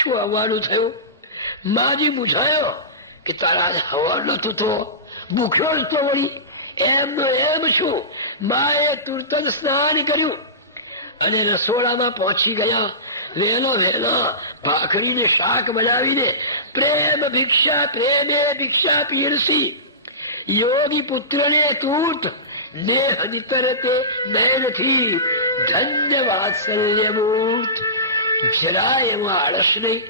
શું હવાનું થયું? માજી પૂછાયો કે તારા હવા નતું તો ભૂખ્યો જ તો વળી. એમનો એમ શું? માએ તુરત જ સ્નાન કર્યું અને રસોડામાં પહોંચી ગયા. વહેલો ભાખરીને શાક બનાવીને પ્રેમે ભિક્ષા પીરસી. યોગી પુત્રને તૂટ દેહ નિતરતે નયનથી ધન્ય વાત્સલ્ય મૂર્ત. જરા એમાં આળસ નહીં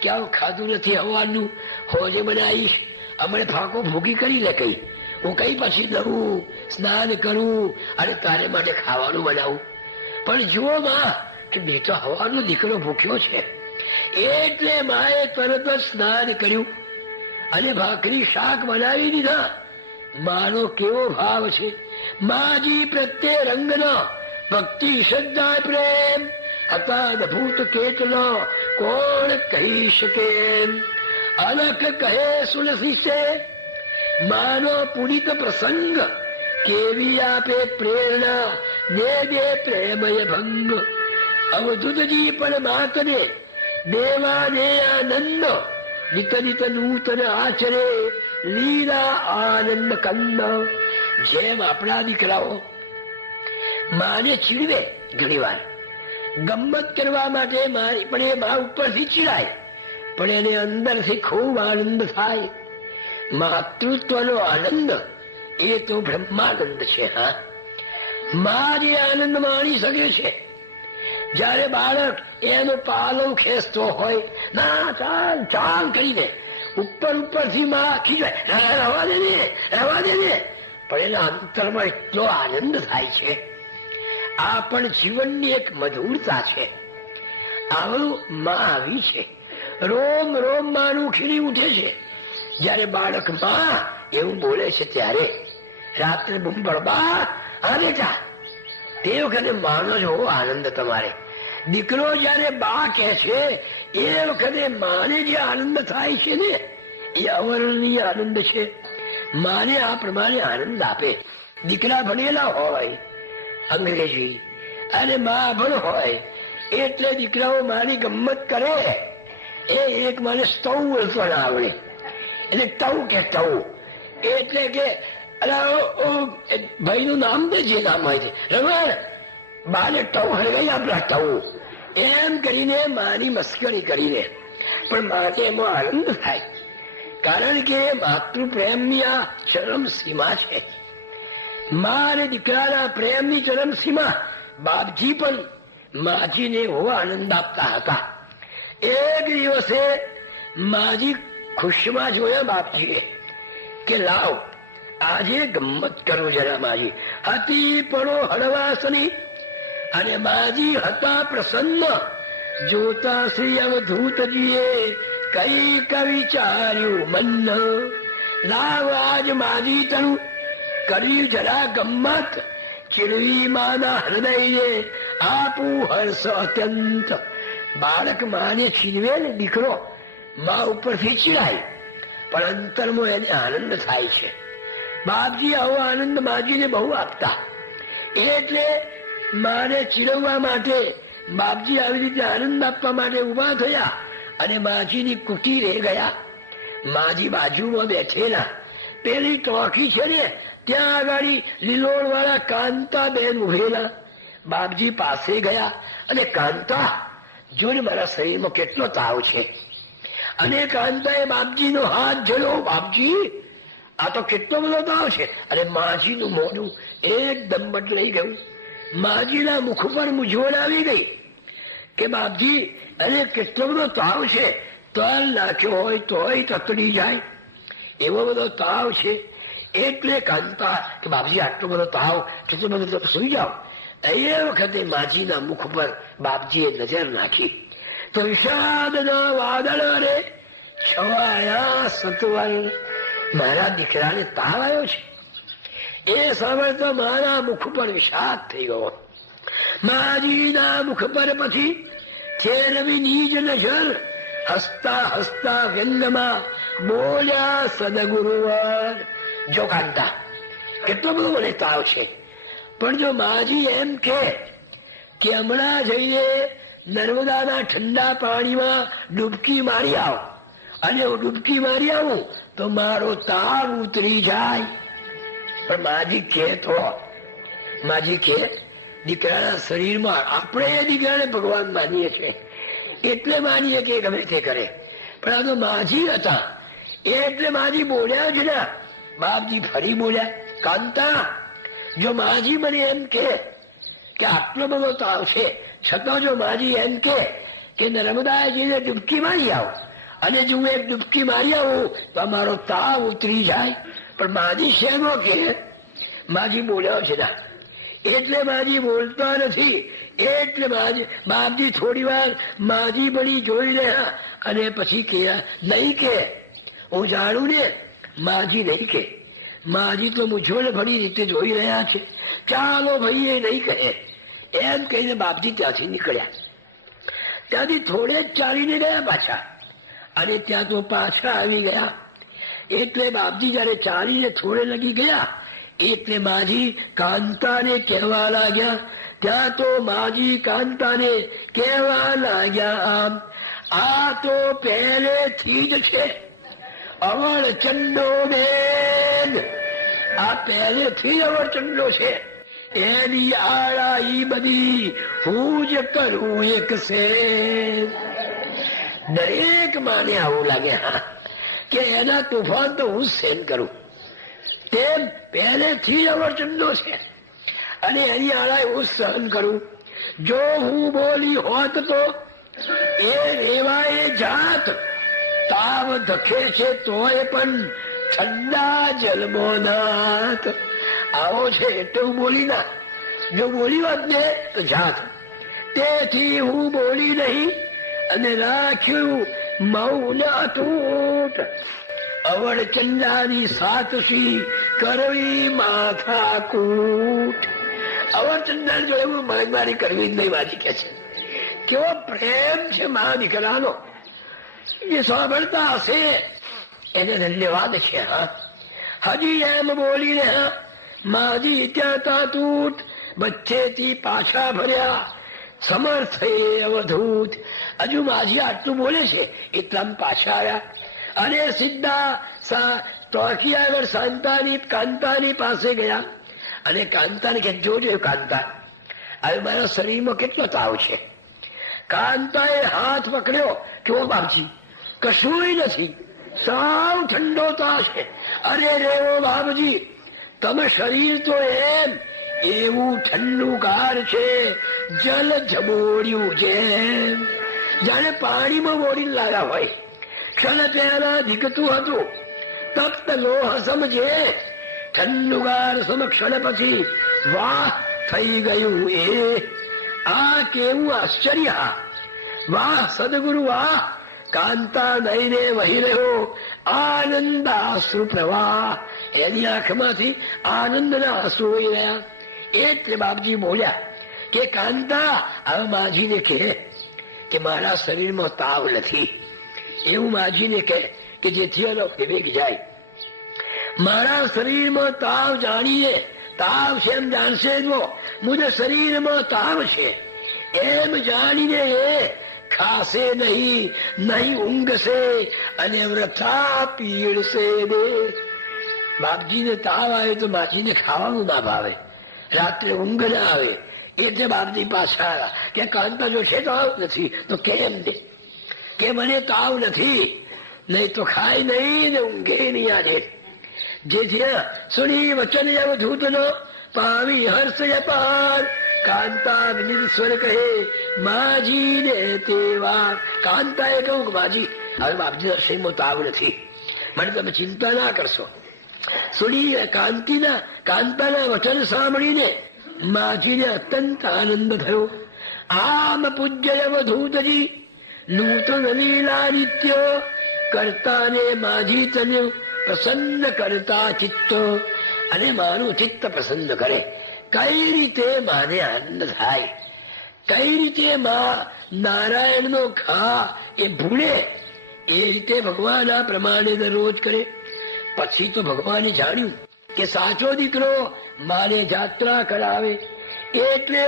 કે આવું ખાધું નથી હવાનું, હોજે બનાવીશ, અમને ફાંકો ભૂકી કરી લે કઈ, હું કઈ પછી દઉં, સ્નાન કરું અને તારે માટે ખાવાનું બનાવું. પણ જુઓ માં કે બેટો હવાનો દીકરો ભૂખ્યો છે. એટલે માએ તરત જ સ્નાન કર્યું અને ભાખરી શાક બનાવી દીધા. માનો કેવો ભાવ છે! માજી પ્રત્યે રંગનો ભક્તિ શ્રદ્ધા પ્રેમ હતા અદભૂત કેટલો કોણ કહી શકે. અલખ કહે સુલસી સે માનો પુનિત પ્રસંગ, કેવી આપે પ્રેરણા દે દે પ્રેમય ભંગ. અવધૂતજી પણ માતને દેવાને આનંદ, નિત નિત નૂતન આચરે લીલા આનંદ કંદ. જેમ આપણા દીકરાઓ માને ચીડવે ઘણી વાર ગમ્મત કરવા માટે પણ એ મા ઉપરથી ચીડાય, પણ એને અંદરથી ખૂબ આનંદ થાય. માતૃત્વનો આનંદ એ તો બ્રહ્માનંદ છે. હા, મા જે આનંદ માણી શકે છે જયારે બાળક એનો પાલવ ખેંચતો હોય, ના ચાલ ચાલ કરીને ઉપરથી માં ખીજવાય, રહેવા દે ને, પણ એના અંતરમાં એટલો આનંદ થાય છે. આ પણ જીવનની એક મધુરતા છે. આવું માં આવી છે. રોમ રોમ માનું ખીલી ઉઠે છે જયારે બાળક માં એવું બોલે છે. ત્યારે રાત્રે બુંબળબા આ બેટા, તે વખતે માનો જ હોવો આનંદ તમારે. દીકરો જયારે બા કે છે એ વખતે માને જે આનંદ થાય છે ને એ અવર્ણનીય આનંદ છે. માને આ પ્રમાણે આનંદ આપે. દીકરા ભણેલા હોય અંગ્રેજી અને મા ભણ હોય એટલે દીકરાઓ માની ગમ્મત કરે. એ એક માને સ્ટવ પણ આવડે એટલે ટવ કે ટવ એટલે કે ભાઈ નું નામ દે, જે નામ હોય છે, રમણ બાને ટવ હરગાઈ આપણા ટવ એમ કરીને માની મસ્કરી કરીને પણ માને એમાં આનંદ થાય. કારણ કે માતૃ પ્રેમની આ ચરમ સીમા છે. મા અને દીકરાના પ્રેમની ચરમ સીમા. બાપજી પણ માજીને એવો આનંદ આપતા હતા. એક દિવસે માજી ખુશમાં જોયા બાપજીએ કે લાવ આજે ગમ્મત કરું જરા. માજી હતી પડો હળવાસની અને માજી હતા પ્રસન્ન. જોતા શ્રી અવધૂતજીએ કઈક વિચાર્યું મન, લાવ આજ માજી તરું કર્યું જરા ગમ્મત, ચીડવી માના હૃદયને આપું હર્ષ અત્યંત. બાળક માને છીનવે ને દીકરો મા ઉપરથી ચીડાય પણ અંતરમાં એને આનંદ થાય છે. બાપજી આવો આનંદ માજીને બહુ આપતા. એટલે માને ચીડવવા માટે બાપજી આવી રીતે આનંદ આપવા માટે ઉભા થયા અને માજીની કુટીરે ગયા. માજી બાજુમાં બેઠેલા. પેલી ટોકી છે ને ત્યાં આગળ લીલોડ વાળા કાંતાબેન ઉભેલા. બાપજી પાસે ગયા અને કાંતા જોને મારા શરીરમાં કેટલો તાવ છે. અને કાંતાએ બાપજીનો હાથ જોયો. બાપજી આ તો કેટલો બધો તાવ છે. અને માજીનું મોઢું એકદમ બદલાઈ ગયું. માજીના મુખ પર મૂંઝવણ આવી ગઈ કે બાપજી અને કેટલો બધો તાવ છે, તલ નાખ્યો હોય તોય તતડી જાય એવો બધો તાવ છે. એટલે કાંતા કે બાપજી આટલો બધો તાવ, કેટલો બધો સુઈ જાઓ. એ વખતે માજીના મુખ પર બાપજીએ નજર નાખી તો વિષાદના વાદળ રે છવાયા સત્વર. મારા દીકરાને તાવ આવ્યો છે. એ સાંભળતા મારા મુખ પર વિષાદ થઈ ગયો. માજીના મુખ પર પછી ફેરવી નીજ નજર, હસતા હસતા વ્યંગમાં બોલ્યા સદગુરુવર. જો કાંતા કેટલો બધો મને તાવ છે, પણ જો માજી એમ કે હમણાં જઈને નર્મદાના ઠંડા પાણીમાં ડૂબકી મારી આવો અને હું ડૂબકી મારી આવું તો મારો તાવ ઉતરી જાય. પણ માજી કે દીકરાના શરીરમાં આપણે એ દીકરાને ભગવાન માનીએ છીએ એટલે માનીએ કે ગમે તે કરે. પણ આ તો માજી હતા એટલે માજી બોલ્યા જ ના. બાપજી ફરી બોલ્યા, કાંતા, જો માજી મને એમ કે આટલો બધો તાવ છે છતાં જો માજી એમ કે નર્મદાજીને ડૂબકી મારી આવો અને જો હું એક ડૂબકી મારી આવું તો મારો તાવ ઉતરી જાય. પણ માજી શેનો કે માજી બોલ્યો છે ના એટલે માજી બોલતા નથી. એટલે બાપજી થોડી વાર માજી બની જોઈ રહ્યા અને પછી કે નહીં કે હું જાણું ને માજી નહીં કે માજી તો મૂંઝવણ ભરી રીતે જોઈ રહ્યા છે. ચાલો ભાઈ એ નહીં કહે એમ કહીને બાપજી ત્યાંથી નીકળ્યા. ત્યાંથી થોડે જ ચાલીને ગયા પાછા અને ત્યાં તો પાછા આવી ગયા. એટલે બાપજી જયારે ચાલીને થોડે લગી ગયા એટલે માજી કાંતાને કહેવા લાગ્યા. ત્યાં તો માજી કાંતાને કહેવા લાગ્યા, આમ આ તો પહેલેથી જ છે અવળચંડો બેન, આ પહેલેથી અવળચંડો છે. એની આળા ઈ બધી હું જ કરું એક છે. દરેક માને આવું લાગે કે એના તોફાન તો હું સહન કરું. તેમ પહેલેથી અવળચંડો છે અને એની આળા હું સહન કરું. જો હું બોલી હોત તો એ રેવાય જાત. તાવ ધખે છે તોય પણ ઠંડા જલમો નાથ. આવો છે એટલે હું બોલી ના. જો બોલી હોત ને તો જાત. તેથી હું બોલી નહીં અને રાખ્યું મૌન અતૂટ. અવળચંડાની સાતસી કરવી માથા કૂટ. અવળચંડા જો એવું મારી કરવી જ નહીં. વાંચી કે છે કેવો પ્રેમ છે મા દીકરાનો. જે સાંભળતા હશે એને ધન્યવાદ છે. હજી એમ બોલીને માજી ત્યાં તાતૂત બચ્ચેથી પાછા ભર્યા. સમર્થ એ અવધૂત. હજુ માજી આટલું બોલે છે એટલામાં પાછા આવ્યા અને સીધા ચોકી આગળ કાંતાની પાસે ગયા અને કાંતાને કે જોજો કાંતા, હવે મારા શરીરમાં કેટલો તાવ છે. કાંતાએ હાથ પકડ્યો કે ઓ બાપજી કશું નથી, સાવ ઠંડો તાવ છે. અરે રેવો બાપજી, તમે શરીર તો એમ એવું ઠંડુગાર છે જલ જબોડ્યું છે જાણે પાણીમાં બોડીને લાગ્યા હોય. ક્ષણ પહેલા ધીકતું હતું તપ્ત લોહ સમજે ઠંડુગાર સમક્ષણ પછી વાહ થઈ ગયું. એ આ કેવું આશ્ચર્ય! વાહ સદગુરુ વાહ! કાંતા નયને વહી રહ્યો આનંદાશ્રુ પ્રવાહ. એની આંખમાંથી આનંદના આંસુ વહી રહ્યા. એટલે બાપજી બોલ્યા કે કાંતા, હવે માજીને કે મારા શરીરમાં તાવ નથી. એવું માજીને કે જેથી એનો વિવેક જાય. મારા શરીરમાં તાવ જાણીએ તાવ છે એમ જાણશે જો મુજે શરીરમાં તાવ છે એમ જાણીને એ ખાશે નહીં ઊંઘશે અને વ્રથા પીડશે દે. બાપજીને તાવ આવે તો માજીને ખાવાનું ના ભાવે, રાત્રે ઊંઘ ના આવે. એટલે બાપજી પાછા આવ્યા કે કાંતા જો છે તાવ નથી તો કેમ દે કે મને તાવ નથી, નહીં તો ખાય નહીં ને ઊંઘે નહીં. આજે જેથી સુની વચન અવધૂત નો પાવી હર્ષ અપાર. કાંતા વિનિત સ્વર કહે માજી ને તેવા. કાંતાએ કહું કે માજી હવે બાપજી શરીરમાં તાવ નથી, મને તમે ચિંતા ના કરશો. સુની કાંતાના વચન સાંભળીને માજીને અત્યંત આનંદ થયો. આમ પૂજ્ય અવધૂતજી નૂતન લીલા નિત્ય કરતાને માજી તને પ્રસન્ન કરતા ચિત્ત. અને મારું ચિત્ત પ્રસન્ન કરે. કઈ રીતે માને આનંદ થાય, કઈ રીતે માં નારાયણનો ખા એ ભૂલે એ રીતે ભગવાન આ પ્રમાણે દરરોજ કરે. પછી તો ભગવાને જાણ્યું કે સાચો દીકરો માને જાત્રા કરાવે એટલે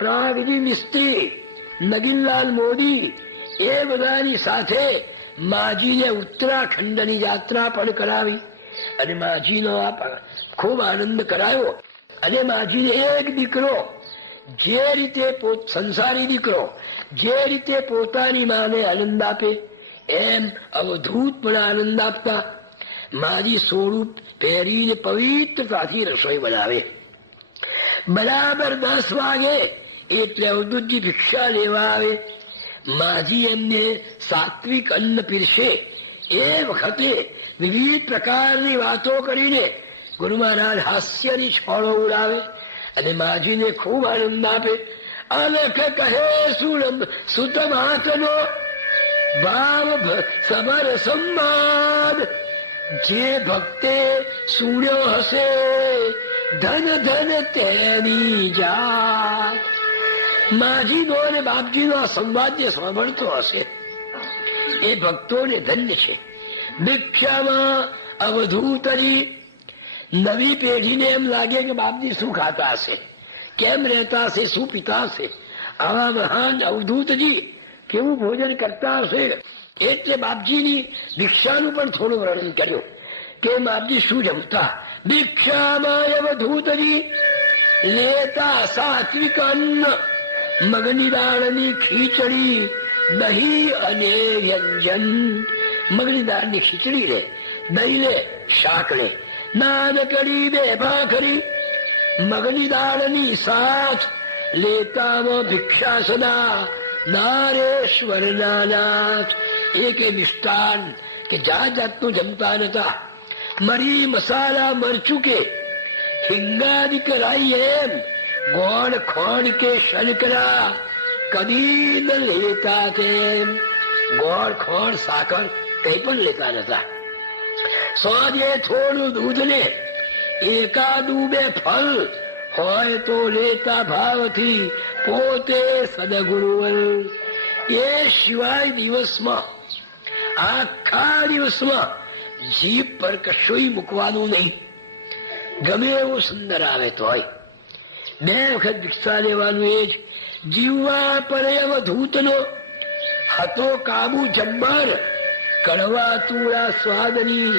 પ્રાગજી મિસ્ત્રી નગીનલાલ મોદી એ બધાની સાથે માજીને ઉત્તરાખંડની યાત્રા પણ કરાવી અને માજીનો ખૂબ આનંદ કરાયો. અને માજીને એક દીકરો જે રીતે સંસારી દીકરો જે રીતે પોતાની માને આનંદ આપે એમ અવધૂત પણ આનંદ આપતા. માજી સોળું પહેરીને પવિત્રતાથી રસોઈ બનાવે. બરાબર 10 વાગે એટલે અવધૂતજી ભિક્ષા લેવા આવે. માજી એમને સાત્વિક અન્ન પીરસે. એ વખતે વિવિધ પ્રકારની વાતો કરીને ગુરુ મહારાજ હાસ્યની છોડો ઉડાવે અને માજીને ખૂબ આનંદ આપે. અલખ કહે સુત માતનો ભાવ સમર સંવાદ, જે ભક્તે સુણ્યો હશે ધન ધન તેની જાત. માજીનો અને બાપજીનો આ સંવાદ જે સાંભળતો હશે એ ભક્તોને ધન્ય છે. ભિક્ષામાં અવધૂતજી. નવી પેઢીને એમ લાગે કે બાપજી શું ખાતા હશે, કેમ રહેતા હશે, શું પીતા હશે. આવા મહાન અવધૂતજી કેવું ભોજન કરતા હશે. એટલે બાપજીની ભિક્ષાનું પણ થોડું વર્ણન કર્યું કે બાપજી શું જમતા. ભિક્ષામાં અવધૂતજી લેતા સાત્વિક અન્ન, મગની દાળની ખીચડી, દહીં અને વ્યંજન. મગની દાળની ખીચડી લે, દહીં લે, શાક લે, નાન કડી 2 ભાખરી, મગની દાળની સાથ લેતા ભિક્ષા સદા નારેશ્વર નાનાથ. એક મિષ્ટાન કે જાત જાતનું જમતા નતા. મરી મસાલા મરચું કે હિંગાદિક રાઈ એમ ગોળ ખોણ કે શનકરા કદી ન લેતા તેમ. ગોળ ખોણ સાકર કઈ પણ લેતા નતા. સોજે થોડું દૂધ ને એકાદું 2 ફળ હોય તો લેતા ભાવથી પોતે સદગુરુવર. એ સિવાય દિવસમાં આખા દિવસમાં જીભ પર કશું મૂકવાનું નહીં. ગમે એવું સુંદર આવે તો હોય 2 વખત ભિક્ષા લેવાનું. એ જ જીવવા પર અવધૂતનો હતો કાબુ જબ્બર. કડવા તુળા સ્વાદની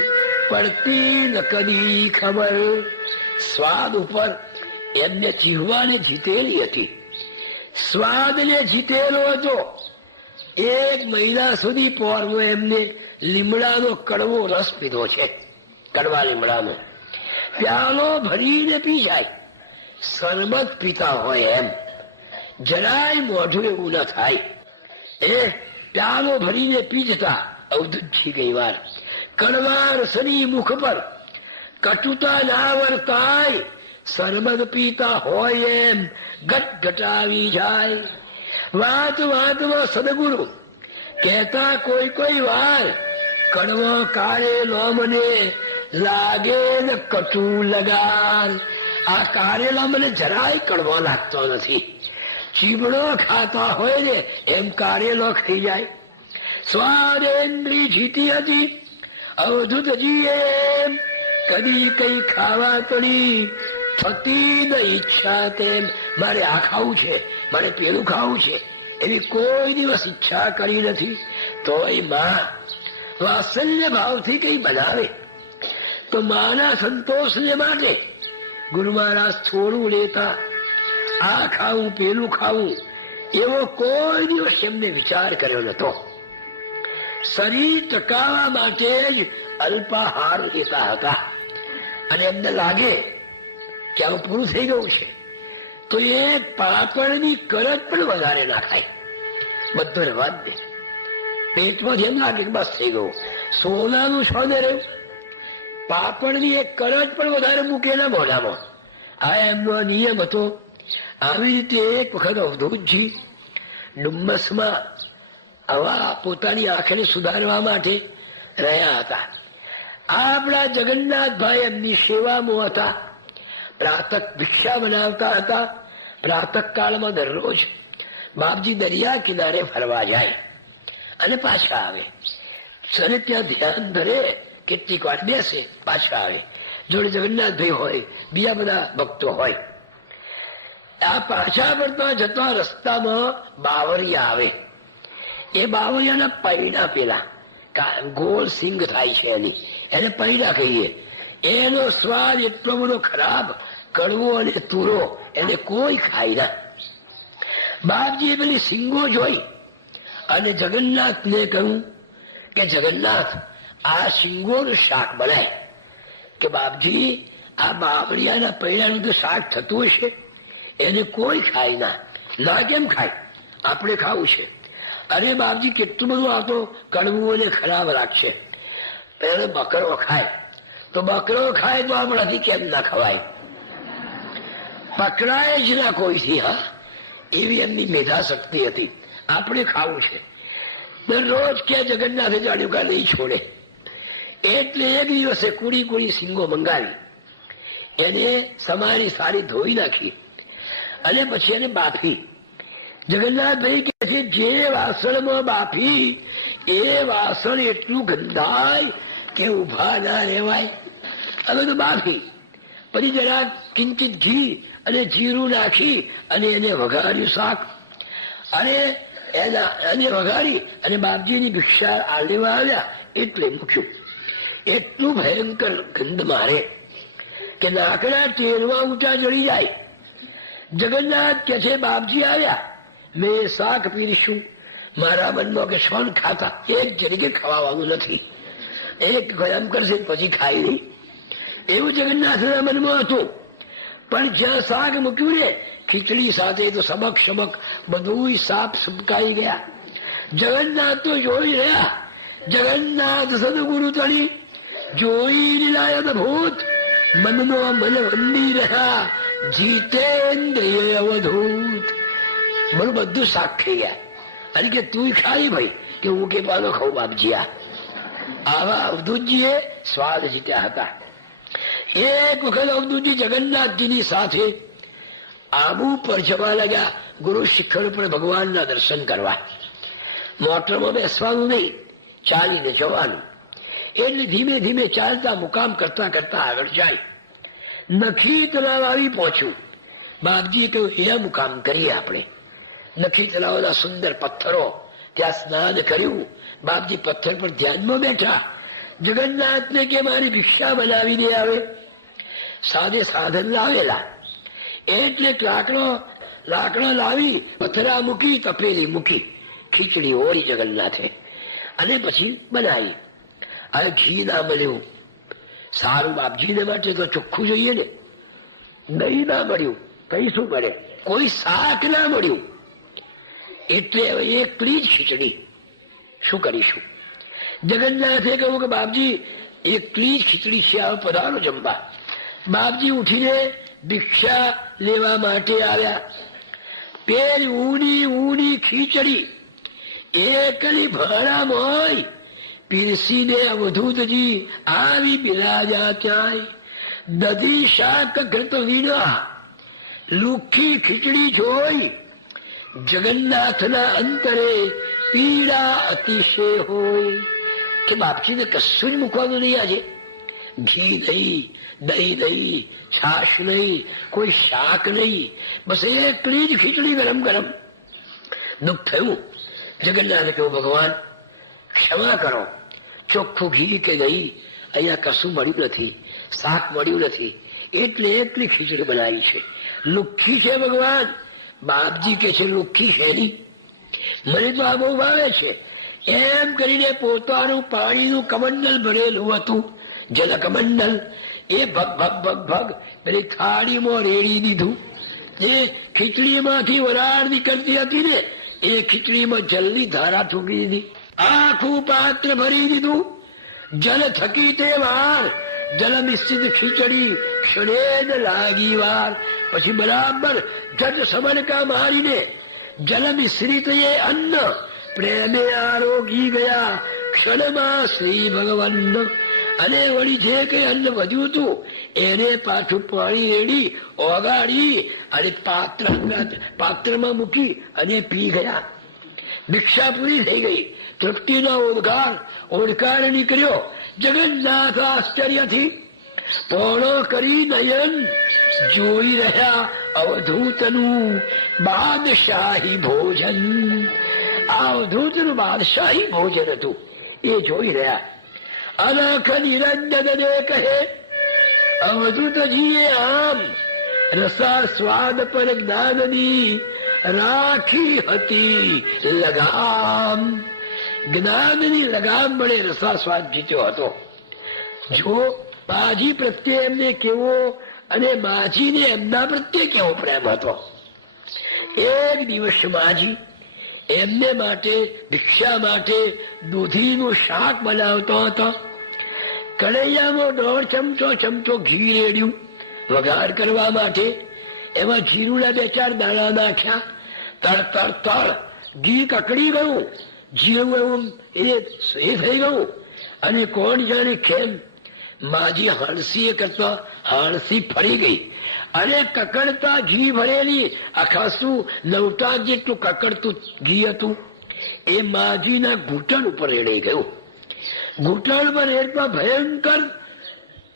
પડતી ન કદી ખબર. સ્વાદ ઉપર એમને જીવવાને જીતેલી હતી. સ્વાદને જીતેલો હતો. 1 મહિના સુધી પોરમાં એમને લીમડાનો કડવો રસ પીધો છે. કડવા લીમડાનો પ્યાલો ભરીને પી જાય. શરબત પીતા હોય એમ જરાય મોઢું એવું ન થાય. એ પ્યાલો ભરીને પી જતા અવધૂતજી. ગઈ વાર કડવા રસની મુખ પર કટુતા ના વર્તાય. શરબત પીતા હોય એમ ગટગટાવી જાય. વાત વાતમાં સદગુરુ કહેતા કોઈ વાર, કડવો કારેલો મને લાગે ને કટુ લગાન. આ કારેલા મને જરાય કડવો લાગતો નથી. ચીબડો ખાતા હોય ને એમ કારેલો ખાઈ જાય. સ્વાદેન્દ્રી જીતી હતી અવધૂતજી. એમ કદી કઈ ખાવા તળી થતી ન ઈચ્છા. તેમ મારે આ ખાવું છે, મારે પેલું ખાવું છે એવી કોઈ દિવસ ઈચ્છા કરી નથી. તો એ માં વાત્સલ્ય ભાવથી કઈ બનાવે તો માના સંતોષને માટે ગુરુ મહારાજ થોડું લેતા. આ ખાવું પેલું ખાવું એવો કોઈ દિવસ એમને વિચાર કર્યો નતો. શરીર ટકાવવા માટે જ અલ્પાહાર લેતા હતા. અને એમને લાગે કે આવું પૂરું થઈ ગયું છે તો એ પાપડની કરજ પણ વધારે ના ખાય. બધું રવા જ દે. પેટમાં જેમ લાગે કે બસ થઈ ગયું. સોનાનું છો ને રહ્યું. પાપડની એક કરજ પણ વધારે મૂકે ના મોઢામાં. આ એમનો નિયમ હતો. આવી રીતે એક વખત અવધૂતજી ડુમ્મસમાં આવા પોતાની આંખને સુધારવા માટે રહ્યા હતા. આપણા જગન્નાથભાઈ એમની સેવામાં હતા. પ્રાતઃ ભિક્ષા બનાવતા હતા. પ્રાતઃ કાળમાં દરરોજ બાપજી દરિયા કિનારે ફરવા જાય અને પાછા આવે. અને ત્યાં ધ્યાન ધરે, કેટલીક વાર બેસે, પાછા આવે. જોડે જગન્નાથભાઈ હોય, બીજા બધા ભક્તો હોય. આ પાછા પડતા જતા રસ્તામાં બાવરિયા આવે. એ બાવરિયાના પૈડા પેલા ગોળ સિંગ થાય છે એની, એને પૈડા કહીએ. એનો સ્વાદ એટલો બધો ખરાબ, કડવો અને તુરો, એને કોઈ ખાય ના. બાપજીએ પેલી સિંગો જોઈ અને જગન્નાથને કહ્યું કે જગન્નાથ, આ સિંગોનું શાક બનાય. કે બાપજી, આ બાવળિયાના પૈડાનું તો શાક થતું હશે, એને કોઈ ખાય ના. ના કેમ ખાય? આપણે ખાવું છે. અરે બાપજી, કેટલું બધું આ તો કડવું અને ખરાબ રાખશે. પેલો બકરો ખાય તો બકરો ખાય તો આપણાથી કેમ ના ખવાય? પકડાય જ ના કોઈથી. હા, એવી એમની મેધા શક્તિ હતી. આપણે ખાવું છે. દરરોજ કે જગન્નાથે જાણ્યું કે નહીં છોડે. એટલે એક દિવસે કુડી સિંગો મંગાવી, એને સમારી સારી ધોઈ નાખી અને પછી એને બાફી. જગન્નાથભાઈ કે છે, જે વાસણમાં બાફી એ વાસણ એટલું ગંધાય કે ઉભા ના રહેવાય. હવે તો બાફી પછી જરા કિંચિત ઘી અને જીરું નાખી અને એને વઘાર્યું શાક, અને વઘારી અને બાપજીની ભિક્ષા આલેવા આવ્યા એટલે મૂક્યું. એટલું ભયંકર ગંધ મારે કે નાકના ટેરવા ઊંચા ચડી જાય. જગન્નાથ કે છે, બાપજી આવ્યા, મેં શાક પીરશું. મારા મનમાં કે શોન ખાતા, એક જરીકે ખવાવાનું નથી, એક ગરમ કરશે પછી ખાઈ નહીં, એવું જગન્નાથના મનમાં હતું. પણ જ્યાં શાક મૂક્યું ને ખીચડી સાથે તો સબક બધું સાપ સબકાઈ ગયા. જગન્નાથ તો જોઈ રહ્યા. જગન્નાથ સદગુરુ તળી જોઈ લીલાયત ભૂત, મનનો મન વંદી રહ્યા, જીતેન્દ્રિય અવધૂત. મને બધું શાક ખાઈ ગયા. અને કે તું ખાઈ ભાઈ, કે હું કે પાલો ખાઉં બાપજી. આવા અવધૂતજીએ સ્વાદ જીત્યા હતા. એક વખત અવધૂતજી જગન્નાથજીની સાથે આબુ પર જવા લાગ્યા, ગુરુ શિખર પર ભગવાનના દર્શન કરવા. મોટરમાં બેસવાનું નહીં, ચાલીને જવાનું. એટલે ધીમે ધીમે ચાલતા મુકામ કરતા કરતા આગળ જાય. નખી તળાવ આવી પહોંચ્યું. બાપજીએ કહ્યું, એ મુકામ કરીએ આપણે. નખી તળાવના સુંદર પથ્થરો, ત્યાં સ્નાન કર્યું. બાપજી પથ્થર પર ધ્યાનમાં બેઠા. જગન્નાથને કે મારી ભિક્ષા બનાવીને આવે. સાદે સાધન લાવેલા એટલે લાકડો લાવી, પથરા મૂકી, તપેલી મૂકી, ખીચડી ઓળી જગન્નાથે અને પછી બનાવી. હવે ઘી ના મળ્યું. સારું, બાપજીને માટે તો ચોખ્ખું જોઈએ ને. દહીં ના મળ્યું, કઈ શું મળે? કોઈ શાક ના મળ્યું. એટલે હવે એકલી જ ખીચડી. શું કરીશું? જગન્નાથે કહ્યું કે બાપજી, એકલી જ ખીચડી છે, આવો પધારો જમવા. બાપજી ઉઠીને ભિક્ષા લેવા માટે આવ્યા. પેલ ઊની ખીચડી એકલી ભાડામાં પીરસીને અવધૂતજી આવી બિરાજા ત્યાંય. દધી શાક ઘટ વીણા, લુખી ખીચડી જોઈ જગન્નાથના અંતરે પીડા અતિશય હોય. કે બાપજીને કશું જ મૂકવાનું નહીં. આજે ઘી નહીં, દહીં નહીં, છાશ નહીં, કોઈ શાક નહીં, બસ એકલી જ ખીચડી ગરમ ગરમ. દુઃખ થયું. જગન્નાથે કહ્યું, ભગવાન ક્ષમા કરો, ચોખ્ખું ઘી કે દહીં અહીંયા કશું મળ્યું નથી, શાક મળ્યું નથી, એટલે એકલી ખીચડી બનાવી છે. લુખ્ખી છે ભગવાન. બાપજી કે છે, લુખ્ખી શેરી? મને તો આ બહુ ભાવે છે. એમ કરીને પોતાનું પાણીનું કમંડલ ભરેલું હતું, જલ કમંડલ, એ ભગ પેલી થાળીમાં રેડી દીધું. જે ખીચડીમાંથી વરાળ નીકળતી હતી ને, એ ખીચડીમાં જલની ધારા ઠૂકી દીધી. આખું પાત્ર ભરી દીધું. જલ થકી તે વાર, જલ મિશ્રિત ખીચડી ક્ષણેદ લાગી વાર. પછી બરાબર જટ સમણકા મારીને જલ મિશ્રિત એ અન્ન પ્રેમે આરોગી ગયા ક્ષણમાં શ્રી ભગવાન. અને વળી જે કઈ અન્ન વધ્યું હતું એને પાછું પાણી રેડી ઓગાળી અને પાત્રમાં મૂકી અને પી ગયા. ભિક્ષા પૂરી થઈ ગઈ. તૃપ્તિનો ઓડકાર નીકળ્યો. જગન્નાથ આશ્ચર્યથી પોણો કરી નયન જોઈ રહ્યા અવધૂતનું બાદશાહી ભોજન. આ અવધૂતનું બાદશાહી ભોજન હતું એ જોઈ રહ્યા. અલખ નિરંજનને કહે, અવધૂતજીએ આમ રસા સ્વાદ પર જ્ઞાનની રાખી હતી લગામ. જ્ઞાનની લગામ વડે રસા સ્વાદ જીત્યો હતો. જો માજી પ્રત્યે એમને કેવો અને માજીને એમના પ્રત્યે કેવો પ્રેમ હતો. એક દિવસ માજી એમને માટે ભિક્ષા માટે દૂધીનું શાક બનાવતો હતો. કઢૈયામાં 1.5 ચમચો ઘી રેડ્યું વઘાર કરવા માટે. એમાં જીરુના 2-4 દાણા નાખ્યા. તળ ઘી કકડી ગયું, જીરું એવું એ થઈ ગયું. અને કોણ જાણે કેમ માજી હાણસી કરતા હાણસી ફરી ગઈ અને કકડતા ઘી ભરેલી આખાસું 9 જેટલું કકડતું ઘી હતું એ માજીના ઘૂંટણ ઉપર રેડાઈ ગયું. ઘૂંટણ પર રેડતા ભયંકર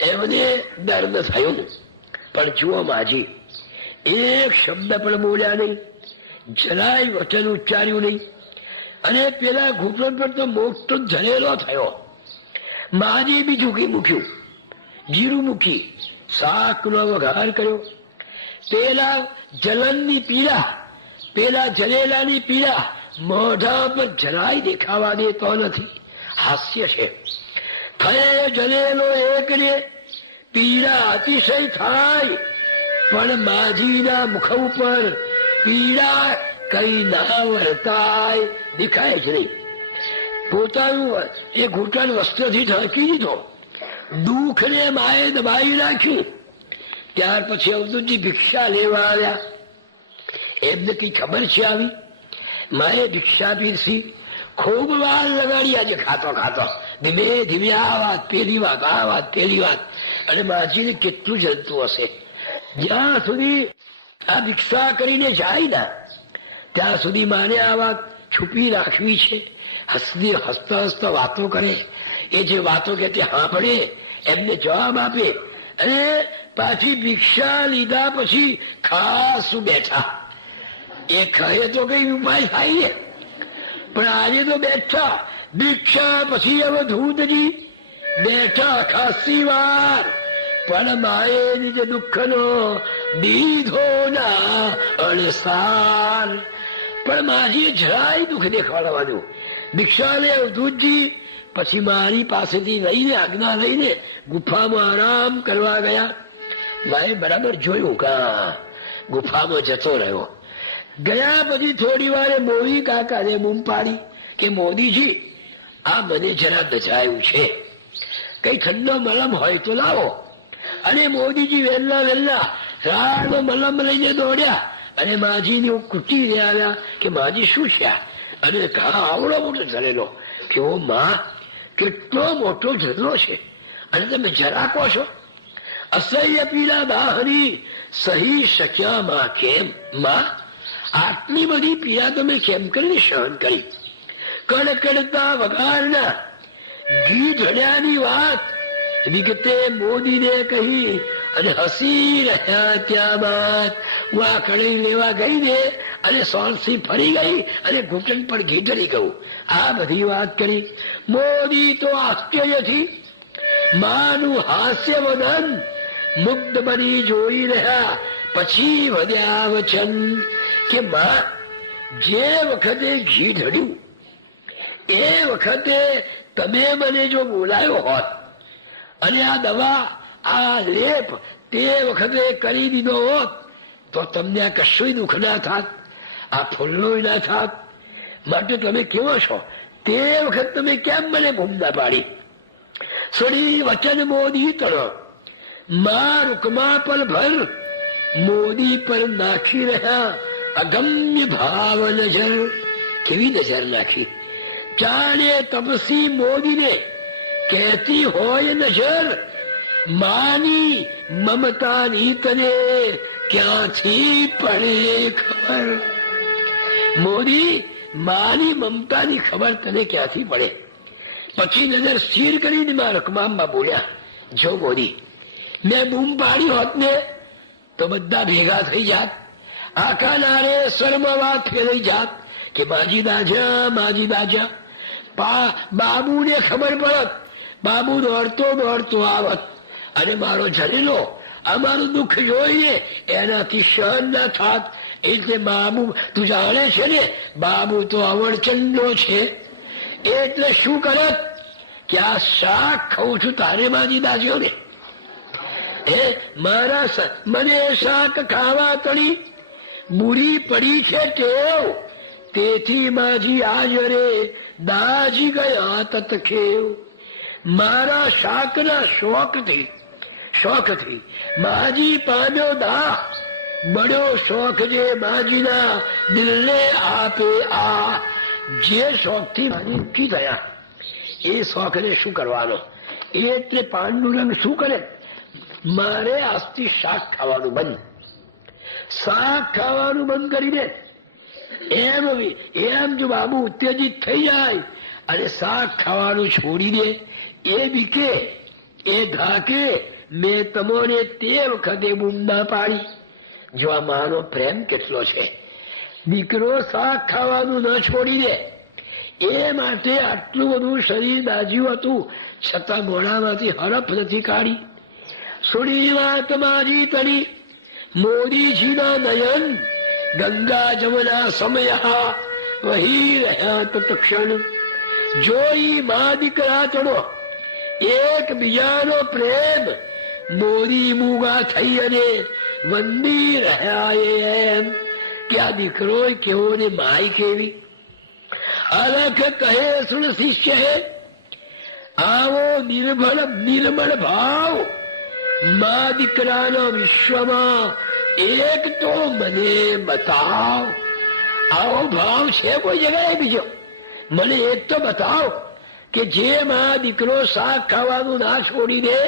એમને દર્દ થયું. પણ જુઓ, માજી એક શબ્દ પણ બોલ્યા નહીં, જરાય વચન ઉચ્ચાર્યું નહીં. અને પેલા ઘૂંટણ પર તો મોટો ઝરેલો થયો. માજી બીજું ઘી મૂક્યું, જીરું મૂકી, શાકનો વઘાર કર્યો. પેલા જલનની પીડા, પેલા જલેલાની પીડા મોઢા પર જરાય દેખાવા દેતો નથી. હાસ્ય છે. થયે જલેલો એકને પીડા અતિશય થાય, પણ માજીના મુખ ઉપર પીડા કઈ ના વર્તાય, દેખાય જ નહીં. પોતાનું એ ઘૂંટણ વસ્ત્રથી ઢાંકી દીધો. દુઃખને માએ દબાવી નાખી. ત્યાર પછી અવધૂતજી ભિક્ષા લેવા આવ્યા. એમને કઈ ખબર છે આવી? માએ ભિક્ષા પીરસી. ખૂબ વાર લગાડી આજે ખાતો ધીમે ધીમે આ વાત પેલી વાત, આ વાત પેલી વાત. અને માજીને કેટલું જલતું હશે. જ્યાં સુધી આ ભિક્ષા કરીને જાય ના ત્યાં સુધી માને આ વાત છુપી રાખવી છે. હસતા હસતા વાતો કરે. એ જે વાતો કે તે સાંભળે, એમને જવાબ આપે. અને પાછી ભિક્ષા લીધા પછી ખાસું બેઠા. એ કહે તો કઈ ઉપાય થાય ને, પણ આજે તો બેઠા. ભિક્ષા પછી અવધૂતજી બેઠા ખાસી વાર. પણ માએ નિજ દુઃખનો દીધો ના અણસાર. પણ માજીએ જરાય દુઃખ દેખાડવાનું. ભિક્ષા લે અવધૂતજી. પછી મારી પાસેથી લઈને આજ્ઞા લઈને ગુફામાં આરામ કરવા ગયા. માએ બરાબર જોયું કે ગુફામાં જતો રહ્યો. ગયા પછી થોડી વારે મોદી કાકાને બૂમ પાડી કે મોદીજી, આ મને જરા દજાયું છે, કઈ ઠંડો મલમ હોય તો લાવો. અને મોદીજી વહેલા રાડમાં મલમ લઈને દોડ્યા અને માજીને કૂટીને આવ્યા કે માજી શું છે? અને આવડો મોટો ઝરેલો. કે ઓ માં, કેટલો મોટો ઝરલો છે અને તમે જરા કહો છો? અસહ્ય પીડા દાહની સહી શક્યા માં કેમ? માં, આટલી બધી પીડા તમે કેમ કરીને સહન કરી? કડકડતા વઘારના ઘી ઢળ્યાની વાત વિગતે મોદીને કહી અને હસી રહ્યા. ત્યાં બાદ હું આ કઢાઈ લેવા ગઈ ને અને સોણસી ફરી ગઈ અને ઘૂંટણ પર ઘી ઢળી ગયું. આ બધી વાત કરી. મોદી તો આશ્ચર્યથી માનું હાસ્ય વદન મુગ્ધ બની જોઈ રહ્યા. પછી વધ્યા વચન કે માં, જે વખતે ઘી ઢળ્યું એ વખતે તમે મને જો બોલાયો હોત અને આ દવા, આ લેપ તે વખતે કરી દીધો હોત તો તમને આ કશું દુઃખ ના થાત, આ ફૂલનો ના થાત. માટે તમે કેવો છો? તે વખત તમે કેમ મને બૂમ ના પાડી? સડી વચન મોદી તળો માં રૂકમા પર ભર. મોદી પર નાખી રહ્યા અગમ્ય ભાવ નજર. કેવી નજર નાખી! જાણે તપસી મોદીને કહેતી હોય નજર, માની મમતાની તને ક્યાંથી પડે ખબર? મોદી, માની મમતાની ખબર તને ક્યાંથી પડે? પછી નજર સ્થિર કરીને માં રકમામાં બોલ્યા, જો મોદી, મેં બૂમ પાડી હોત ને તો બધા ભેગા થઈ જાત, આખા નારેશ્વરમાં વાત ફેરાઈ જાત કે માજી દાજા. બાબુને ખબર પડત, બાબુ દોડતો આવત અને મારો જનેલો અમારું દુઃખ જોઈને એનાથી સહન ના થાત. એટલે બાબુ તું જાણે છે ને, બાબુ તો અવળચંડો છે. એટલે શું કરત કે આ શાક ખાઉં છું તારે માજી દાજો ને, મને શાક ખાવા તણી બુરી પડી છે ટેવ, તેથી માજી આજ રે દાજી ગયા તતખેવ. મારા શાકના શોખથી માજી પામ્યો દા, બડ્યો શોખ જે માજીના દિલને આપે આ. જે શોખથી માજી દુઃખી થયા એ શોખને શું કરવાનો? એટલે પાંડુરંગ શું કરે, મારે આજથી શાક ખાવાનું બંધ કરી દે. એમ જો બાબુ ઉત્તેજિત થઈ જાય અને શાક ખાવાનું છોડી દે, એ બીકે એ ધાકે મેં તમોને તે વખતે બૂમ ના પાડી. જો આ માનો પ્રેમ કેટલો છે! દીકરો શાક ખાવાનું ન છોડી દે, એ માટે આટલું બધું શરીર દાજ્યું હતું છતાં મોઢામાંથી હરફ નથી કાઢી. સુડી વાત માજી તણી મોદીજીના નયન, ગંગા જમના સમયા વહી રહ્યા તત્ક્ષણ. જોઈ મા દીકરા ચડો એક બીજાનો પ્રેમ, મોદી મૂગા થઈ અને વંદી રહ્યા એમ. કે આ દીકરો કેવો ને માય કેવી. અલખ કહે સુન શિષ્ય હે, આવો નિર્મળ ભાવ મા દીકરાના વિશ્વમાં એક તો મને બતાવ. આવો ભાવ છે કોઈ જગ્યાએ બીજો? મને એક તો બતાવ કે જે માં દીકરો શાક ખાવાનું ના છોડી દે,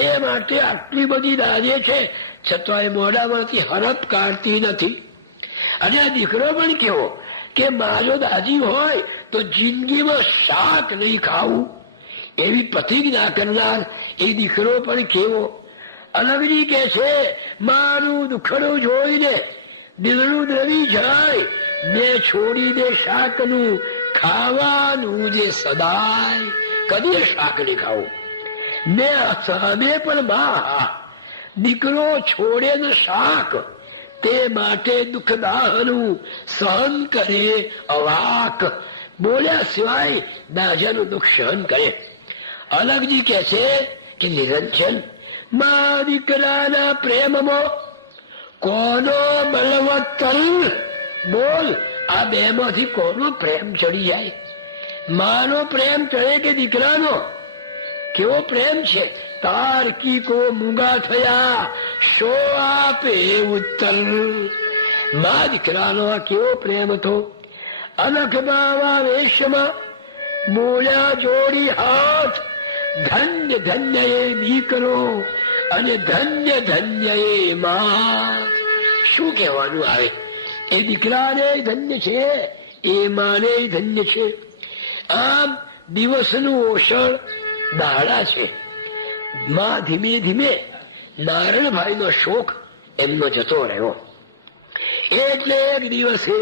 એ માટે આટલી બધી દાજે છે છતાં એ મોઢામાંથી હરફ કાઢતી નથી. અને આ દીકરો પણ કેવો કે મારો દાજી હોય તો જિંદગીમાં શાક નહીં ખાવું એવી પ્રતિજ્ઞા કરનાર એ દીકરો પણ કેવો. અલગજી કે છે મારું દુખડું જોઈને દિલનું દ્રવી જાય, ને છોડી દે શાકનું ખાવાનું જે સદાય. કદી શાક નહીં ખાવું ને સામે પણ મા દીકરો છોડે ને શાક, તે માટે દુઃખદાહનું સહન કરે અવાક. બોલ્યા સિવાય દાજાનું દુઃખ સહન કરે. અલગજી કે છે કે નિરંજન મા દીકરાના પ્રેમમાં કોનો બલવત્તર? બોલ, આ બે માંથી કોનો પ્રેમ ચડી જાય? માનો પ્રેમ ચડે કે દીકરાનો? કેવો પ્રેમ છે! તાર્કિકો મૂંગા થયા શો આપે ઉત્તર. મા દીકરાનો આ કેવો પ્રેમ હતો! અલખ બાવા વેશમાં બોલ્યા જોડી હાથ, ધન્ય ધન્ય એ દીકરો અને ધન્ય ધન્ય એ માં. શું કહેવાનું આવે? એ દીકરાને ધન્ય છે, એ માને ધન્ય છે. આમ દિવસનું ઓષણ દાડા છે. માં ધીમે ધીમે નારણભાઈનો શોક એમનો જતો રહ્યો. એટલે એક દિવસે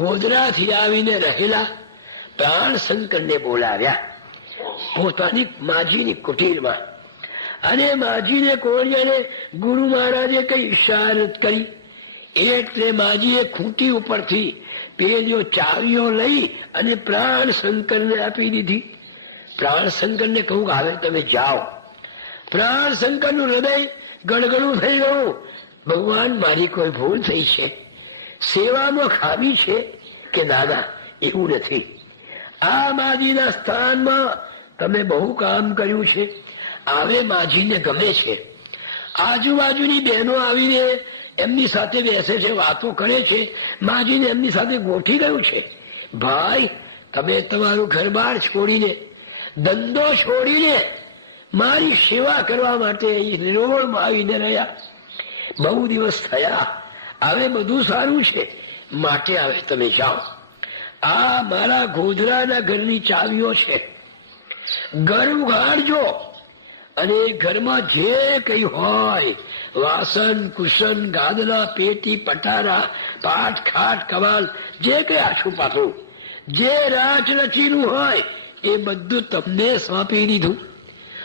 ગોધરાથી આવીને રહેલા પ્રાણશંકરને બોલાવ્યા પોતાની માજીની કુટીરમાં. અને માજીને કોળિયાને ગુરુ મહારાજે કઈ ઇશારત કરી. એટલે માજીએ ખૂંટી ઉપરથી પેલીઓ ચાવીઓ લઈ અને પ્રાણશંકરને આપી દીધી. પ્રાણશંકરને કહું કે હવે તમે જાઓ. પ્રાણશંકરનું હૃદય ગળગળું થઈ ગયું. ભગવાન, મારી કોઈ ભૂલ થઈ છે? સેવામાં ખામી છે કે દાદા? એવું નથી. આ માજીના સ્થાનમાં તમે બહુ કામ કર્યું છે. આવે માજીને ગમે છે. આજુબાજુની બહેનો આવીને એમની સાથે બેસે છે, વાતો કરે છે. માજીને એમની સાથે ગોઠી ગયું છે. ભાઈ, તમે તમારું ઘરબાર છોડીને, ધંધો છોડીને મારી સેવા કરવા માટે નિરોળમાં આવીને રહ્યા. બહુ દિવસ થયા. હવે બધું સારું છે, માટે હવે તમે જાઓ. આ મારા ગોધરાના ઘરની ચાવીઓ છે. ઘર ઉઘાડજો અને ઘરમાં જે કઈ હોય, વાસણ કુશન ગાદલા પેટી પટારા પાટ ખાટ કવાલ જે કઈ આછું પાછું જે રાચ રચીનું હોય એ બધું તમને સોંપી દીધું.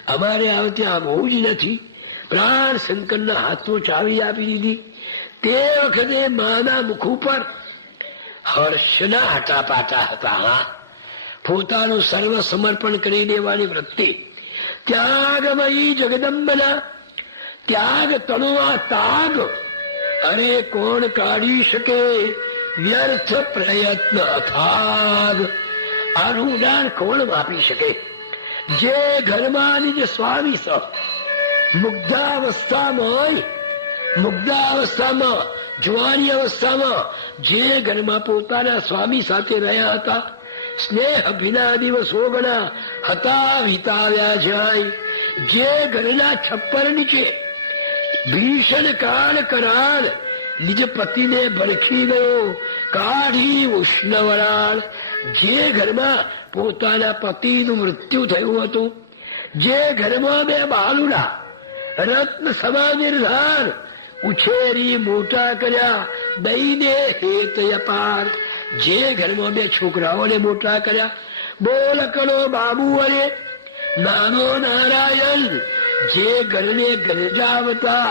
અમારે આવે ત્યાં બહુ જ નથી. પ્રાણ શંકરના હાથમાં ચાવી આપી દીધી. તે વખતે માના મુખ ઉપર હર્ષના હટાપાટા હતા. પોતાનું સર્વ સમર્પણ કરી દેવાની વૃત્તિ. ત્યાગમયી જગદંબના ત્યાગ તણુઆ તાગ. અરે કોણ કાઢી શકે વ્યર્થ પ્રયત્ન અથાગ. આનું ઉદાહરણ કોણ વાપરી શકે? જે ઘરમાં જે સ્વામી સ મુગ્ધાવસ્થામાં હોય, મુગ્ધાવસ્થામાં જુવાની અવસ્થામાં જે ઘરમાં પોતાના સ્વામી સાથે રહ્યા હતા, સ્નેહ ભીના દિવસો ગણા હતા વિતાવ્યા જાય. જે ઘરના છપ્પર નીચે ભીષણ કાળ કરાળ નિજ પતિને ભરખી ગયો કાઢી ઉષ્ણ વરાળ. જે ઘરમાં પોતાના પતિનું મૃત્યુ થયું હતું, જે ઘરમાં બે બાલુડા રત્ન સમા નિર્ધાર ઉછેરી મોટા કર્યા દઈને હેત અપાર. જે ઘરમાં બે છોકરાઓને મોટા કર્યા, બોલકડો બાબુ અને નાનો નારાયણ. જે ઘરને ગરજાવતા